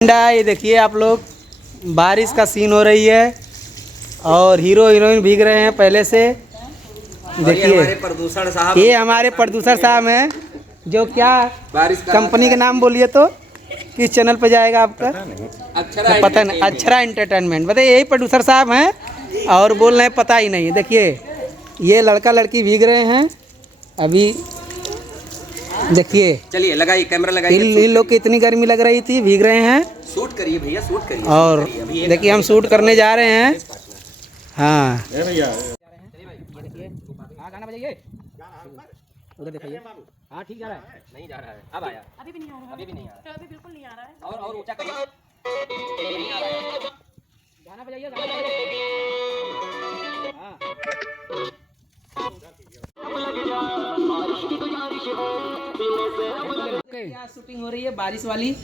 ये देखिए आप लोग, बारिश का सीन हो रही है और हीरो हीरोइन भीग रहे हैं पहले से। देखिए ये हमारे प्रदूषण साहब हैं, जो क्या कंपनी का नाम बोलिए तो किस चैनल पे जाएगा आपका? पता नहीं, अक्षरा एंटरटेनमेंट। बताइए, यही प्रोड्यूसर साहब हैं और बोल रहे हैं पता ही नहीं। देखिए ये लड़का लड़की भीग रहे हैं अभी। देखिए, चलिए लगाइए कैमरा लगाइए। इन लोग की इतनी गर्मी लग रही थी, भीग रहे हैं। शूट करिए भैया, शूट करिए। और देखिए हम शूट करने जा रहे हैं। हाँ भैया, गाना बजाइए। उधर दिखाइए। हाँ ठीक जा रहा है। नहीं जा रहा है, अब आया। अभी भी नहीं आ रहा है। अभी भी नहीं आ रहा अभी बिल्कुल नहीं आ रहा है। और ऊंचा करिए। नहीं आ रहा है। गाना बजाइए, गाना बजाइए। हाँ यहाँ शूटिंग हो रही है बारिश वाली,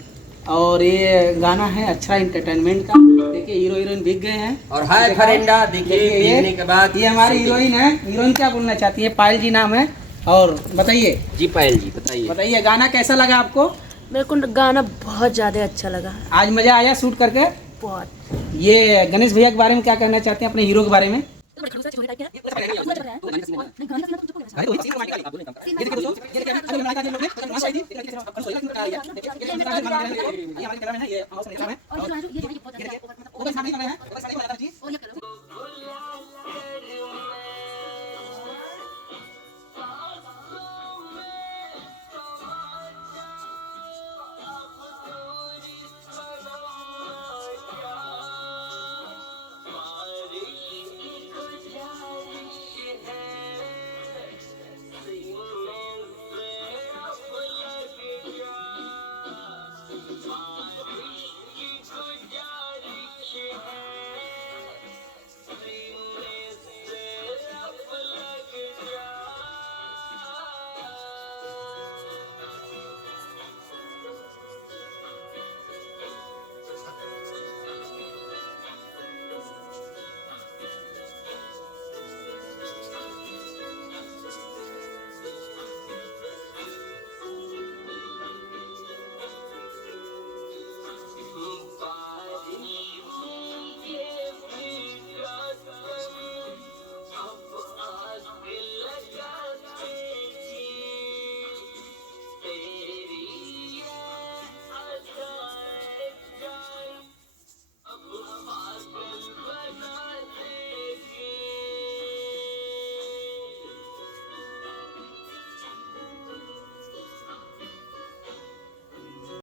और ये गाना है अक्षरा एंटरटेनमेंट का। देखिए हीरो हीरोइन भीग गए हैं। और हाय फरेंडा, देखिए भीगने के बाद ये हमारी हीरोइन है। हीरोइन क्या बोलना चाहती है? पायल जी नाम है। और बताइए जी पायल जी, बताइए बताइए गाना कैसा लगा आपको? मेरे को गाना बहुत ज्यादा अच्छा लगा। आज मजा आया शूट करके? बहुत। ये गणेश भैया के बारे में क्या कहना चाहते हैं, अपने हीरो के बारे में?